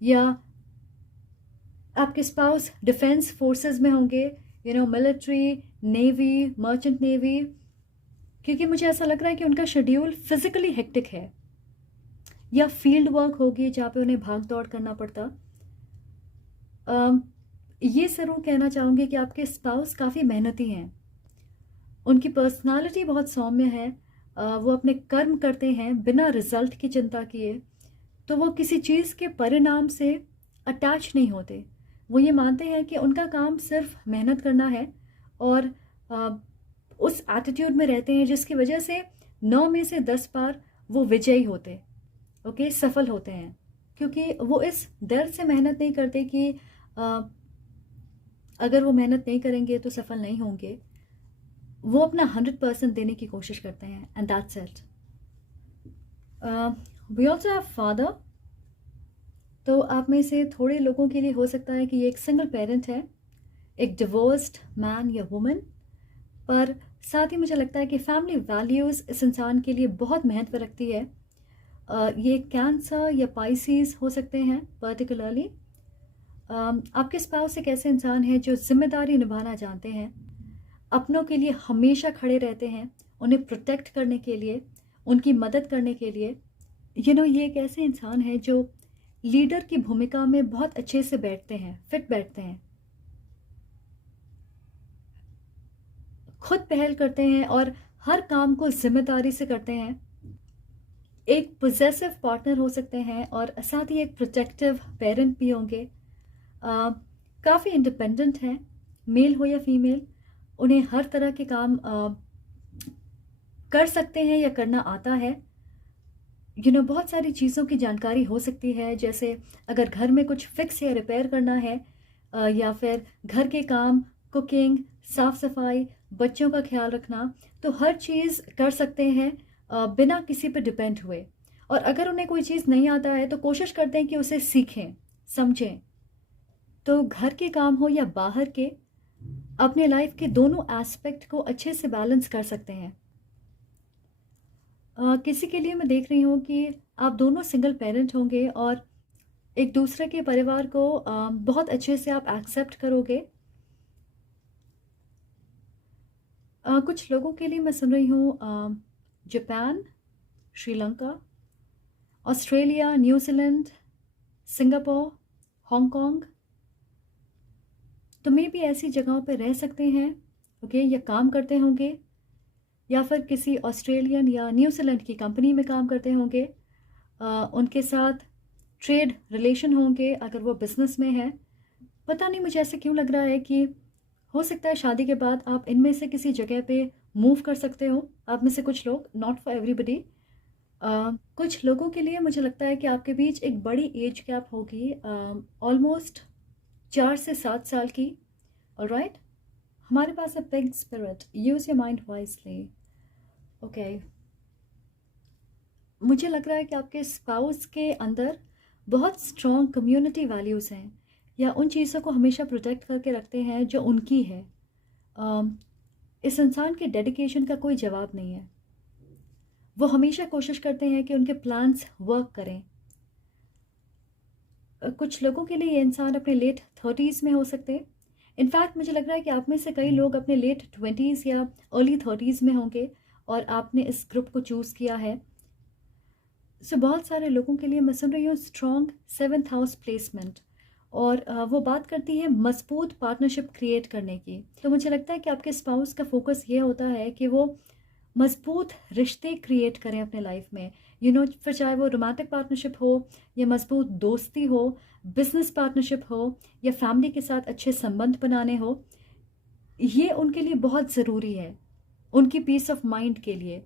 या आपके स्पाउस डिफेंस फोर्सेस में होंगे, मिलिट्री, नेवी, मर्चेंट नेवी, क्योंकि मुझे ऐसा लग रहा है कि उनका शेड्यूल फिजिकली हेक्टिक है, या फील्ड वर्क होगी जहाँ पे उन्हें भाग दौड़ करना पड़ता। ये ज़रूर कहना चाहूँगी कि आपके स्पाउस काफ़ी मेहनती हैं, उनकी पर्सनालिटी बहुत सौम्य है, वो अपने कर्म करते हैं बिना रिजल्ट की चिंता किए, तो वो किसी चीज़ के परिणाम से अटैच नहीं होते। वो ये मानते हैं कि उनका काम सिर्फ मेहनत करना है, और उस एटीट्यूड में रहते हैं जिसकी वजह से 9 में से 10 बार वो विजयी होते, ओके, सफल होते हैं, क्योंकि वो इस डर से मेहनत नहीं करते कि अगर वो मेहनत नहीं करेंगे तो सफल नहीं होंगे। वो अपना 100% देने की कोशिश करते हैं, and that's it. We also have father. तो आप में से थोड़े लोगों के लिए हो सकता है कि ये एक सिंगल पेरेंट है, एक डिवोर्स्ड मैन या वुमन, पर साथ ही मुझे लगता है कि फैमिली वैल्यूज़ इस इंसान के लिए बहुत महत्व रखती है। ये कैंसर या पाइसिस हो सकते हैं पर्टिकुलरली। आपके स्पाउस एक ऐसे इंसान है जो जिम्मेदारी निभाना जानते हैं, अपनों के लिए हमेशा खड़े रहते हैं, उन्हें प्रोटेक्ट करने के लिए, उनकी मदद करने के लिए। ये एक ऐसे इंसान है जो लीडर की भूमिका में बहुत अच्छे से बैठते हैं, फिट बैठते हैं, खुद पहल करते हैं और हर काम को जिम्मेदारी से करते हैं। एक पोजेसिव पार्टनर हो सकते हैं, और साथ ही एक प्रोटेक्टिव पेरेंट भी होंगे। काफ़ी इंडिपेंडेंट हैं, मेल हो या फीमेल, उन्हें हर तरह के काम कर सकते हैं या करना आता है। बहुत सारी चीज़ों की जानकारी हो सकती है, जैसे अगर घर में कुछ फिक्स या रिपेयर करना है, या फिर घर के काम, कुकिंग, साफ़ सफाई, बच्चों का ख्याल रखना, तो हर चीज़ कर सकते हैं बिना किसी पर डिपेंड हुए। और अगर उन्हें कोई चीज़ नहीं आता है तो कोशिश करते हैं कि उसे सीखें, समझें। तो घर के काम हो या बाहर के, अपने लाइफ के दोनों एस्पेक्ट को अच्छे से बैलेंस कर सकते हैं। किसी के लिए मैं देख रही हूँ कि आप दोनों सिंगल पेरेंट होंगे, और एक दूसरे के परिवार को बहुत अच्छे से आप एक्सेप्ट करोगे। कुछ लोगों के लिए मैं सुन रही हूँ Japan, Sri Lanka, Australia, New Zealand, Singapore, Hong Kong, तो मे भी ऐसी जगहों पे रह सकते हैं, ओके, या काम करते होंगे, या फिर किसी ऑस्ट्रेलियन या न्यूजीलैंड की कंपनी में काम करते होंगे। उनके साथ ट्रेड रिलेशन होंगे अगर वो बिज़नेस में है। पता नहीं मुझे ऐसे क्यों लग रहा है कि हो सकता है शादी के बाद आप इनमें से किसी जगह पे मूव कर सकते हो। आप में से कुछ लोग, नॉट फॉर एवरीबडी। कुछ लोगों के लिए मुझे लगता है कि आपके बीच एक बड़ी एज गैप होगी, ऑलमोस्ट 4 से 7 साल की। ऑलराइट, हमारे पास है pig spirit, use your mind wisely. Okay, मुझे लग रहा है कि आपके स्पाउस के अंदर बहुत स्ट्रॉन्ग कम्युनिटी वैल्यूज़ हैं, या उन चीज़ों को हमेशा प्रोटेक्ट करके रखते हैं जो उनकी है। इस इंसान के डेडिकेशन का कोई जवाब नहीं है। वो हमेशा कोशिश करते हैं कि उनके प्लान्स वर्क करें। कुछ लोगों के लिए ये इंसान अपने लेट 30s में हो सकते हैं। इनफैक्ट मुझे लग रहा है कि आप में से कई लोग अपने लेट 20s या अर्ली 30s में होंगे और आपने इस ग्रुप को चूज़ किया है। सो बहुत सारे लोगों के लिए मैं सुन रही हूँ स्ट्रॉन्ग 7th हाउस प्लेसमेंट, और वो बात करती है मजबूत पार्टनरशिप क्रिएट करने की। तो मुझे लगता है कि आपके स्पाउस का फोकस ये होता है कि वो मजबूत रिश्ते क्रिएट करें अपने लाइफ में। फिर चाहे वो रोमांटिक पार्टनरशिप हो, या मजबूत दोस्ती हो, बिजनेस पार्टनरशिप हो, या फैमिली के साथ अच्छे संबंध बनाने हो। ये उनके लिए बहुत ज़रूरी है, उनकी पीस ऑफ माइंड के लिए।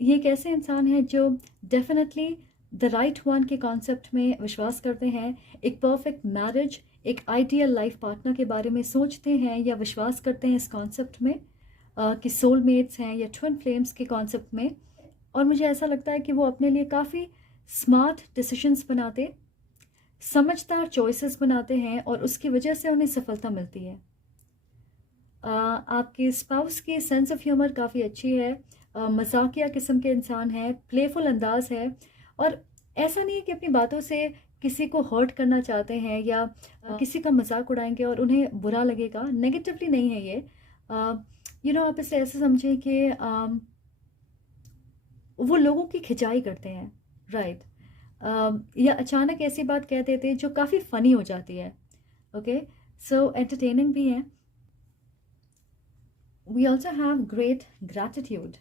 ये एक ऐसे इंसान है जो डेफिनेटली द राइट वन के कॉन्सेप्ट में विश्वास करते हैं। एक परफेक्ट मैरिज, एक आइडियल लाइफ पार्टनर के बारे में सोचते हैं या विश्वास करते हैं इस कॉन्सेप्ट में, कि सोलमेट्स हैं या ट्विन फ्लेम्स के कॉन्सेप्ट में। और मुझे ऐसा लगता है कि वो अपने लिए काफ़ी स्मार्ट डिसीजंस बनाते, समझदार चॉइसेस बनाते हैं, और उसकी वजह से उन्हें सफलता मिलती है। आपके स्पाउस की सेंस ऑफ ह्यूमर काफ़ी अच्छी है, मजाकिया किस्म के इंसान है, प्लेफुल अंदाज है, और ऐसा नहीं है कि अपनी बातों से किसी को हर्ट करना चाहते हैं या किसी का मजाक उड़ाएंगे और उन्हें बुरा लगेगा। नेगेटिवली नहीं है ये। आप इसे ऐसे समझें कि वो लोगों की खिंचाई करते हैं, राइट। या अचानक ऐसी बात कह देते हैं जो काफ़ी फ़नी हो जाती है। ओके, सो एंटरटेनिंग भी है। We also have great gratitude.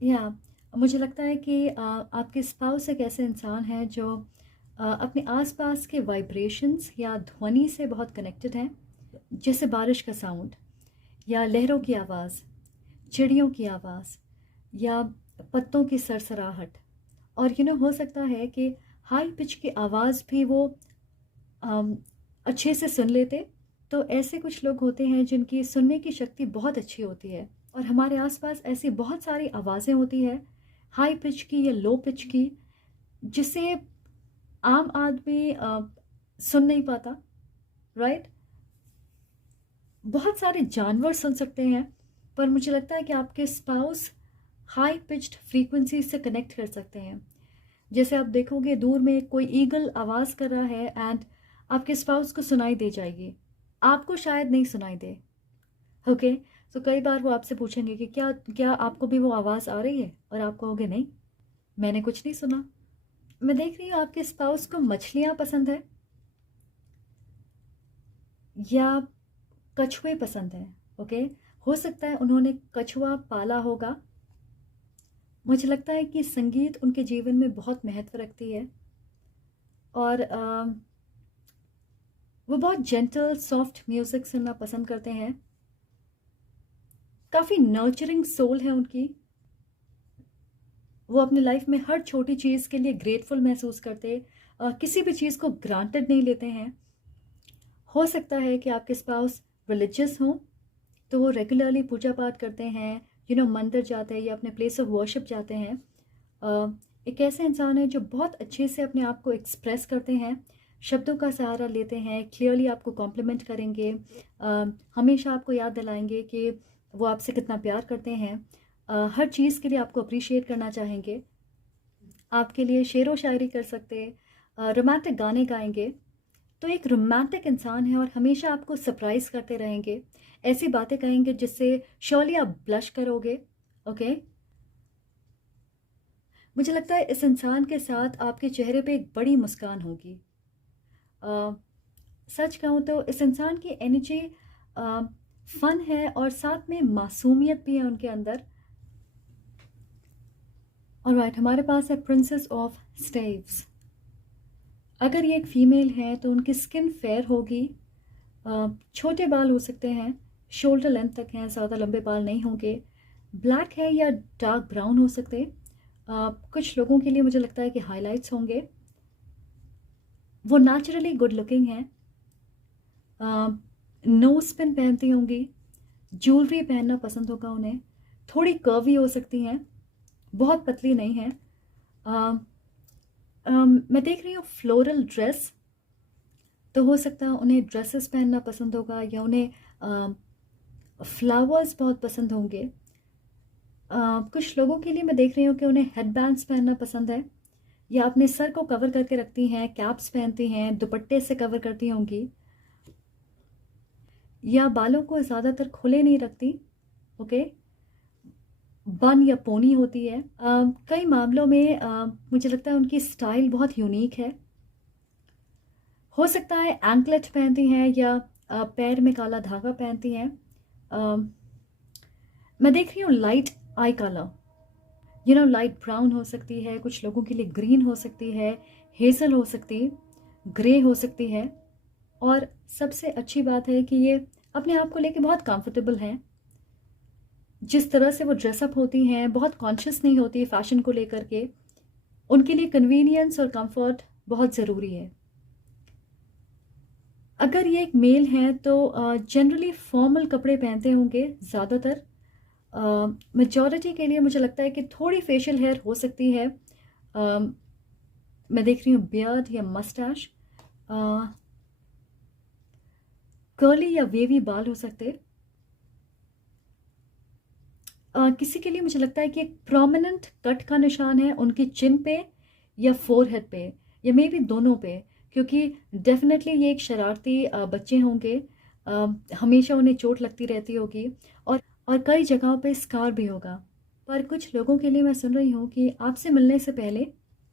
या मुझे लगता है कि आपके स्पाउस एक ऐसे इंसान है जो अपने आसपास के वाइब्रेशंस या ध्वनि से बहुत कनेक्टेड हैं, जैसे बारिश का साउंड, या लहरों की आवाज़, चिड़ियों की आवाज़, या पत्तों की सरसराहट। और हो सकता है कि हाई पिच की आवाज़ भी वो अच्छे से सुन लेते। तो ऐसे कुछ लोग होते हैं जिनकी सुनने की शक्ति बहुत अच्छी होती है, और हमारे आसपास ऐसी बहुत सारी आवाज़ें होती है, हाई पिच की या लो पिच की, जिसे आम आदमी सुन नहीं पाता, राइट। बहुत सारे जानवर सुन सकते हैं, पर मुझे लगता है कि आपके स्पाउस हाई पिच्ड फ्रीक्वेंसी से कनेक्ट कर सकते हैं। जैसे आप देखोगे दूर में कोई ईगल आवाज़ कर रहा है, एंड आपके स्पाउस को सुनाई दे जाएगी, आपको शायद नहीं सुनाई दे। ओके, तो कई बार वो आपसे पूछेंगे कि क्या क्या आपको भी वो आवाज़ आ रही है, और आप कहोगे नहीं, मैंने कुछ नहीं सुना। मैं देख रही हूँ आपके स्पाउस को मछलियाँ पसंद है, या कछुए पसंद हैं। ओके, हो सकता है उन्होंने कछुआ पाला होगा। मुझे लगता है कि संगीत उनके जीवन में बहुत महत्व रखती है, और वो बहुत जेंटल सॉफ्ट म्यूज़िक सुनना पसंद करते हैं। काफ़ी नर्चरिंग सोल है उनकी। वो अपनी लाइफ में हर छोटी चीज़ के लिए ग्रेटफुल महसूस करते, किसी भी चीज़ को ग्रांटेड नहीं लेते हैं। हो सकता है कि आपके स्पाउस रिलीजियस हों, तो वो रेगुलरली पूजा पाठ करते हैं, मंदिर जाते हैं या अपने प्लेस ऑफ वर्शिप जाते हैं। एक ऐसे इंसान है जो बहुत अच्छे से अपने आप को एक्सप्रेस करते हैं, शब्दों का सहारा लेते हैं, क्लियरली आपको कॉम्प्लीमेंट करेंगे, हमेशा आपको याद दिलाएंगे कि वो आपसे कितना प्यार करते हैं, हर चीज़ के लिए आपको अप्रिशिएट करना चाहेंगे, आपके लिए शेरो शायरी कर सकते, रोमांटिक गाने गाएंगे। तो एक रोमांटिक इंसान है, और हमेशा आपको सरप्राइज करते रहेंगे, ऐसी बातें कहेंगे जिससे श्योरली आप ब्लश करोगे। ओके, मुझे लगता है इस इंसान के साथ आपके चेहरे पे एक बड़ी मुस्कान होगी। सच कहूँ तो इस इंसान की एनर्जी फन है, और साथ में मासूमियत भी है उनके अंदर। ऑलराइट, हमारे पास है प्रिंसेस ऑफ स्टेव्स। अगर ये एक फीमेल है तो उनकी स्किन फेयर होगी, छोटे बाल हो सकते हैं, शोल्डर लेंथ तक हैं, ज़्यादा लंबे बाल नहीं होंगे, ब्लैक है या डार्क ब्राउन हो सकते। कुछ लोगों के लिए मुझे लगता है कि हाइलाइट्स होंगे। वो नेचुरली गुड लुकिंग हैं, नोज पिन पहनती होंगी, ज्वेलरी पहनना पसंद होगा उन्हें, थोड़ी कर्वी हो सकती हैं, बहुत पतली नहीं है। मैं देख रही हूँ फ्लोरल ड्रेस, तो हो सकता है उन्हें ड्रेसेस पहनना पसंद होगा या उन्हें फ्लावर्स बहुत पसंद होंगे। कुछ लोगों के लिए मैं देख रही हूँ कि उन्हें हेडबैंड्स पहनना पसंद है, या अपने सर को कवर करके रखती हैं, कैप्स पहनती हैं, दुपट्टे से कवर करती होंगी, या बालों को ज़्यादातर खुले नहीं रखती। ओके, बन या पोनी होती है। कई मामलों में मुझे लगता है उनकी स्टाइल बहुत यूनिक है। हो सकता है एंकलेट पहनती हैं या पैर में काला धागा पहनती हैं। मैं देख रही हूँ लाइट आई कलर, लाइट ब्राउन हो सकती है, कुछ लोगों के लिए ग्रीन हो सकती है, हेज़ल हो सकती, ग्रे हो सकती है। और सबसे अच्छी बात है कि ये अपने आप को लेके बहुत कंफर्टेबल हैं। जिस तरह से वो ड्रेसअप होती हैं, बहुत कॉन्शियस नहीं होती फैशन को लेकर के। उनके लिए कन्वीनियंस और कंफर्ट बहुत ज़रूरी है। अगर ये एक मेल हैं तो जनरली फॉर्मल कपड़े पहनते होंगे ज़्यादातर। मेजॉरिटी के लिए मुझे लगता है कि थोड़ी फेशियल हेयर हो सकती है। मैं देख रही हूँ बियर्ड या मस्टैश, कर्ली या वेवी बाल हो सकते। किसी के लिए मुझे लगता है कि एक प्रोमिनेंट कट का निशान है उनकी चिन पे या फोरहेड पे, या मे बी दोनों पे, क्योंकि डेफिनेटली ये एक शरारती बच्चे होंगे। हमेशा उन्हें चोट लगती रहती होगी, और कई जगहों पे स्कार भी होगा। पर कुछ लोगों के लिए मैं सुन रही हूँ कि आपसे मिलने से पहले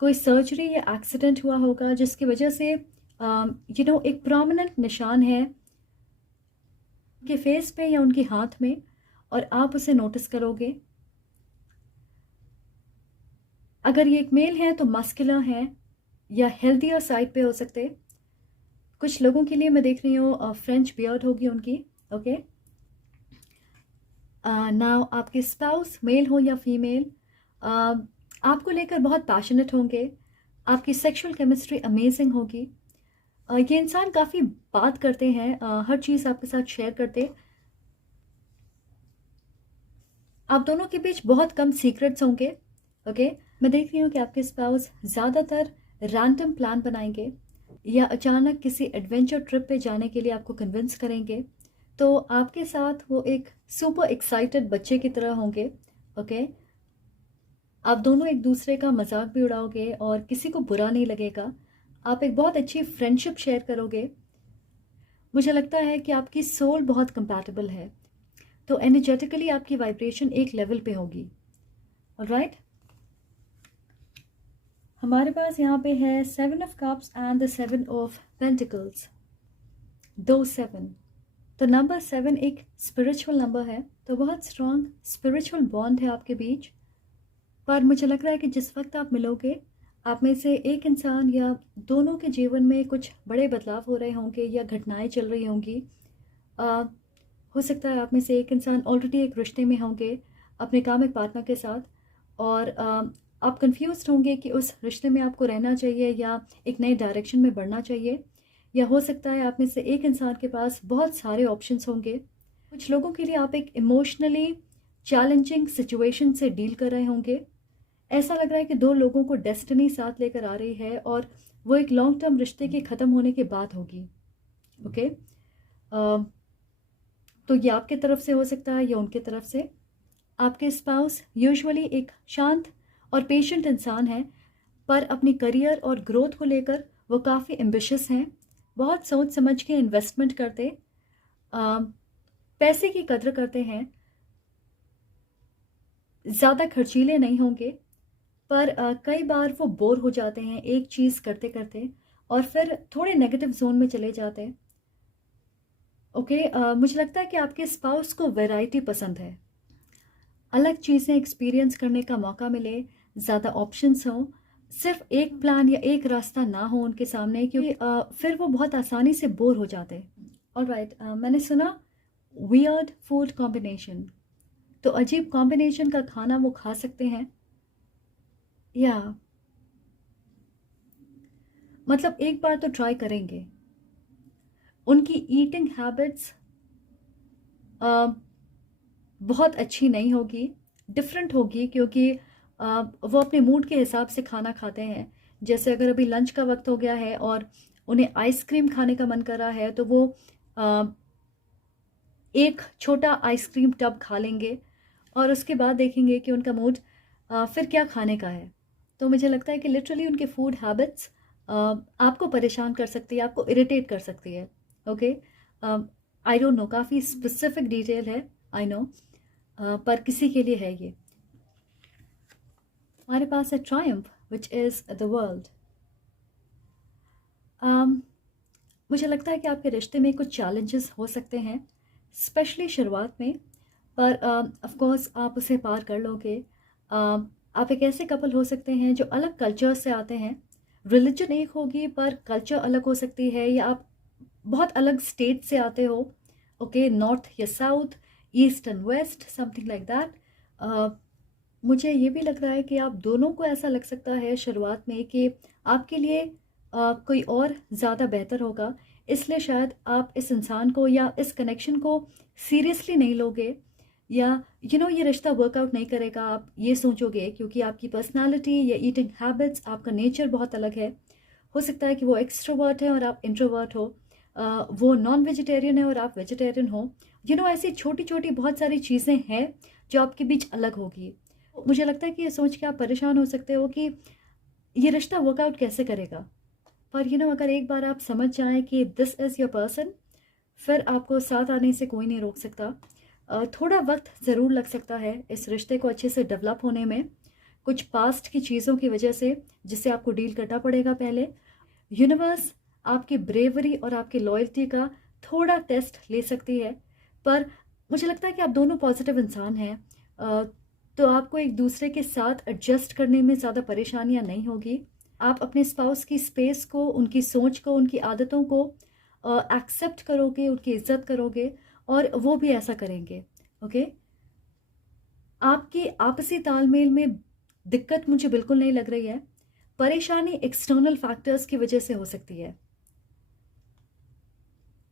कोई सर्जरी या एक्सीडेंट हुआ होगा जिसकी वजह से एक प्रोमिनेंट निशान है उनके फेस पे या उनके हाथ में, और आप उसे नोटिस करोगे। अगर ये एक मेल है तो मस्कुलर है या हेल्दियर साइड पे हो सकते। कुछ लोगों के लिए मैं देख रही हूँ फ्रेंच बियर्ड होगी उनकी। ओके, नाउ आपके स्पाउस मेल हो या फीमेल, आपको लेकर बहुत पैशनेट होंगे, आपकी सेक्सुअल केमिस्ट्री अमेजिंग होगी। ये इंसान काफ़ी बात करते हैं, हर चीज़ आपके साथ शेयर करते। आप दोनों के बीच बहुत कम सीक्रेट्स होंगे। ओके, मैं देख रही हूँ कि आपके स्पाउस ज़्यादातर रैंडम प्लान बनाएंगे या अचानक किसी एडवेंचर ट्रिप पे जाने के लिए आपको कन्विंस करेंगे। तो आपके साथ वो एक सुपर एक्साइटेड बच्चे की तरह होंगे। ओके, आप दोनों एक दूसरे का मजाक भी उड़ाओगे और किसी को बुरा नहीं लगेगा। आप एक बहुत अच्छी फ्रेंडशिप शेयर करोगे। मुझे लगता है कि आपकी सोल बहुत कंपैटिबल है, तो एनर्जेटिकली आपकी वाइब्रेशन एक लेवल पे होगी। ऑलराइट, हमारे पास यहाँ पे है 7 of cups and the 7 of pentacles, 2 7। तो नंबर 7 एक स्पिरिचुअल नंबर है, तो बहुत स्ट्रॉन्ग स्पिरिचुअल बॉन्ड है आपके बीच। पर मुझे लग रहा है कि जिस वक्त आप मिलोगे, आप में से एक इंसान या दोनों के जीवन में कुछ बड़े बदलाव हो रहे होंगे या घटनाएं चल रही होंगी। हो सकता है आप में से एक इंसान ऑलरेडी एक रिश्ते में होंगे अपने कामिक पार्टनर के साथ, और आप कंफ्यूज्ड होंगे कि उस रिश्ते में आपको रहना चाहिए या एक नए डायरेक्शन में बढ़ना चाहिए। या हो सकता है आप में से एक इंसान के पास बहुत सारे ऑप्शंस होंगे। कुछ लोगों के लिए आप एक इमोशनली चैलेंजिंग सिचुएशन से डील कर रहे होंगे। ऐसा लग रहा है कि दो लोगों को डेस्टिनी साथ लेकर आ रही है, और वो एक लॉन्ग टर्म रिश्ते के ख़त्म होने के बाद होगी। ओके, तो ये आपके तरफ से हो सकता है या उनके तरफ से। आपके स्पाउस यूजुअली एक शांत और पेशेंट इंसान है, पर अपनी करियर और ग्रोथ को लेकर वो काफ़ी एम्बिशियस हैं, बहुत सोच समझ के इन्वेस्टमेंट करते, पैसे की कद्र करते हैं, ज़्यादा खर्चीले नहीं होंगे। पर कई बार वो बोर हो जाते हैं एक चीज़ करते करते, और फिर थोड़े नेगेटिव जोन में चले जाते हैं। ओके, मुझे लगता है कि आपके स्पाउस को वैरायटी पसंद है, अलग चीज़ें एक्सपीरियंस करने का मौका मिले, ज़्यादा ऑप्शंस हों, सिर्फ एक प्लान या एक रास्ता ना हो उनके सामने, क्योंकि फिर वो बहुत आसानी से बोर हो जाते हैं। ऑलराइट, मैंने सुना वियर्ड फूड कॉम्बिनेशन, तो अजीब कॉम्बिनेशन का खाना वो खा सकते हैं, या मतलब एक बार तो ट्राई करेंगे। उनकी ईटिंग हैबिट्स बहुत अच्छी नहीं होगी, डिफरेंट होगी, क्योंकि वो अपने मूड के हिसाब से खाना खाते हैं। जैसे अगर अभी लंच का वक्त हो गया है और उन्हें आइसक्रीम खाने का मन कर रहा है, तो वो अ, एक छोटा आइसक्रीम टब खा लेंगे और उसके बाद देखेंगे कि उनका मूड फिर क्या खाने का है। तो मुझे लगता है कि लिटरली उनके फूड हैबिट्स आपको परेशान कर सकती है, आपको इरिटेट कर सकती है। ओके, आई डोंट नो, काफ़ी स्पेसिफिक डिटेल है, आई नो, पर किसी के लिए है ये। हमारे पास है Triumph, which is the world. मुझे लगता है कि आपके रिश्ते में कुछ चैलेंजेस हो सकते हैं, स्पेशली शुरुआत में, पर ऑफ कोर्स आप उसे पार कर लोगे। आप एक ऐसे कपल हो सकते हैं जो अलग कल्चर से आते हैं। रिलीजन एक होगी पर कल्चर अलग हो सकती है, या आप बहुत अलग स्टेट से आते हो, ओके, नॉर्थ या south, east and west, something like that. मुझे ये भी लग रहा है कि आप दोनों को ऐसा लग सकता है शुरुआत में कि आपके लिए कोई और ज़्यादा बेहतर होगा, इसलिए शायद आप इस इंसान को या इस कनेक्शन को सीरियसली नहीं लोगे, या ये रिश्ता वर्कआउट नहीं करेगा, आप ये सोचोगे, क्योंकि आपकी पर्सनालिटी या ईटिंग हैबिट्स, आपका नेचर बहुत अलग है। हो सकता है कि वो एक्सट्रोवर्ट है और आप इंट्रोवर्ट हो, वो नॉन वेजिटेरियन है और आप वेजिटेरियन हो। ऐसी छोटी छोटी बहुत सारी चीज़ें हैं जो आपके बीच अलग होगी। मुझे लगता है कि ये सोच के आप परेशान हो सकते हो कि ये रिश्ता वर्कआउट कैसे करेगा, पर अगर एक बार आप समझ जाएं कि दिस इज़ योर पर्सन, फिर आपको साथ आने से कोई नहीं रोक सकता। थोड़ा वक्त ज़रूर लग सकता है इस रिश्ते को अच्छे से डेवलप होने में, कुछ पास्ट की चीज़ों की वजह से, जिससे आपको डील करना पड़ेगा पहले। यूनिवर्स आपकी ब्रेवरी और आपकी लॉयल्टी का थोड़ा टेस्ट ले सकती है, पर मुझे लगता है कि आप दोनों पॉजिटिव इंसान हैं, तो आपको एक दूसरे के साथ एडजस्ट करने में ज़्यादा परेशानियां नहीं होगी। आप अपने स्पाउस की स्पेस को, उनकी सोच को, उनकी आदतों को एक्सेप्ट करोगे, उनकी इज्जत करोगे, और वो भी ऐसा करेंगे। ओके, आपकी आपसी तालमेल में दिक्कत मुझे बिल्कुल नहीं लग रही है। परेशानी एक्सटर्नल फैक्टर्स की वजह से हो सकती है,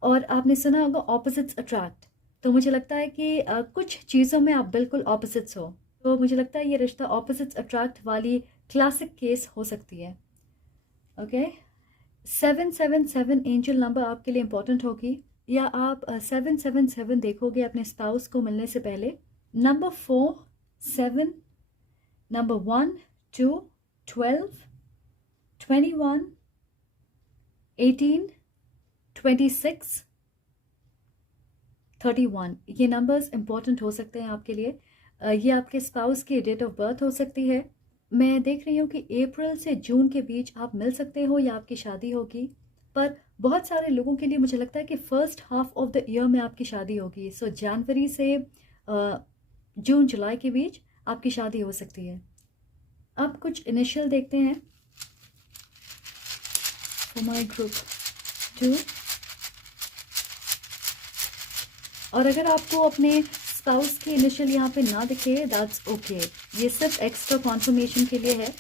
और आपने सुना होगा ऑपोजिट्स अट्रैक्ट, तो मुझे लगता है कि कुछ चीज़ों में आप बिल्कुल ऑपोजिट्स हो, तो मुझे लगता है ये रिश्ता ऑपोजिट्स अट्रैक्ट वाली क्लासिक केस हो सकती है। ओके, 777 एंजल नंबर आपके लिए इंपॉर्टेंट होगी, या आप 777 देखोगे अपने स्पाउस को मिलने से पहले। नंबर 4, 7, नंबर 1, 2, 12, 21, 18, 26, 31, ये नंबर्स इंपॉर्टेंट हो सकते हैं आपके लिए। ये आपके स्पाउस की डेट ऑफ बर्थ हो सकती है। मैं देख रही हूँ कि अप्रैल से जून के बीच आप मिल सकते हो या आपकी शादी होगी, पर बहुत सारे लोगों के लिए मुझे लगता है कि first half of the year में आपकी शादी होगी। सो जनवरी से जून जुलाई के बीच आपकी शादी हो सकती है। अब कुछ इनिशियल देखते हैं फॉर माय ग्रुप 2, और अगर आपको अपने स्पाउस के इनिशियल यहाँ पे ना दिखे, दैट्स ओके, ये सिर्फ एक्स्ट्रा कॉन्फर्मेशन के लिए है।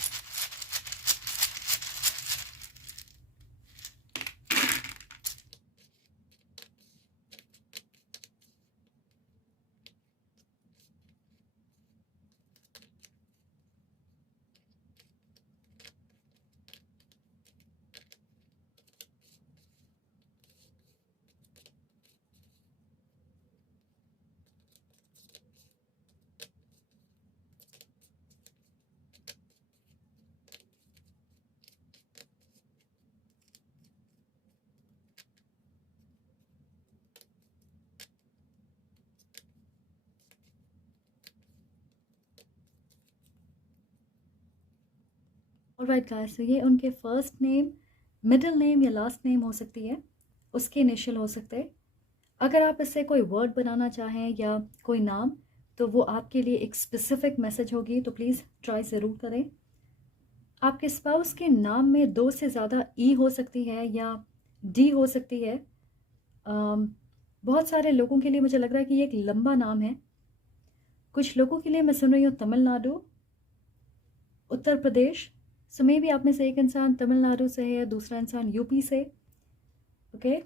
ऑलराइट गाइस, तो ये उनके फर्स्ट नेम, मिडिल नेम या लास्ट नेम हो सकती है, उसके इनिशियल हो सकते हैं। अगर आप इससे कोई वर्ड बनाना चाहें या कोई नाम, तो वो आपके लिए एक स्पेसिफिक मैसेज होगी, तो प्लीज़ ट्राई ज़रूर करें। आपके स्पाउस के नाम में 2 से ज़्यादा ई हो सकती है या डी हो सकती है। बहुत सारे लोगों के लिए मुझे लग रहा है कि ये एक लंबा नाम है। कुछ लोगों के लिए मैं सुन रही हूँ तमिलनाडु, उत्तर प्रदेश। सो मे बी आप में से एक इंसान तमिलनाडु से है, दूसरा इंसान यूपी से। ओके,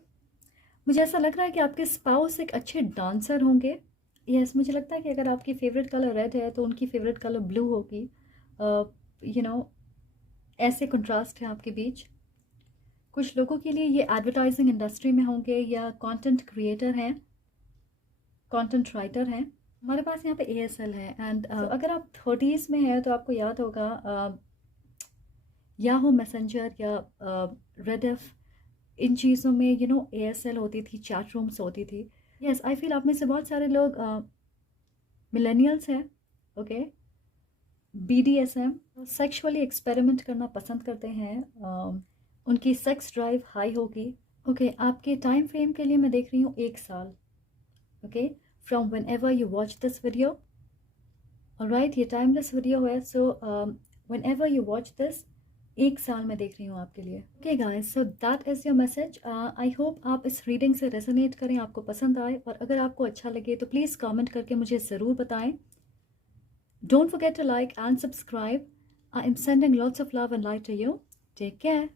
मुझे ऐसा लग रहा है कि आपके स्पाउस एक अच्छे डांसर होंगे। यस, मुझे लगता है कि अगर आपकी फेवरेट कलर रेड है तो उनकी फेवरेट कलर ब्लू होगी। यू नो, ऐसे कंट्रास्ट है आपके बीच। कुछ लोगों के लिए ये एडवर्टाइजिंग इंडस्ट्री में होंगे या कंटेंट क्रिएटर हैं, कंटेंट राइटर हैं। हमारे पास यहाँ पे ASL है एंड अगर आप 30s में हैं तो आपको याद होगा याहू मैसेंजर या रेडिफ, इन चीज़ों में ASL होती थी, चैट रूम्स होती थी। यस, आई फील आप में से बहुत सारे लोग मिलेनियल्स हैं। ओके, BDSM, सेक्सुअली एक्सपेरिमेंट करना पसंद करते हैं। उनकी सेक्स ड्राइव हाई होगी। ओके, आपके टाइम फ्रेम के लिए मैं देख रही हूँ 1 साल। Okay, from when ever you watch this video. Alright, ये टाइमलेस वीडियो है, so when ever you watch this, 1 साल में देख रही हूँ आपके लिए। Okay guys, so that is your message. I hope आप इस रीडिंग से रेजोनेट करें, आपको पसंद आए, और अगर आपको अच्छा लगे तो प्लीज़ कमेंट करके मुझे ज़रूर बताएं। Don't forget to like and subscribe. I am sending lots of love and light to you. Take care.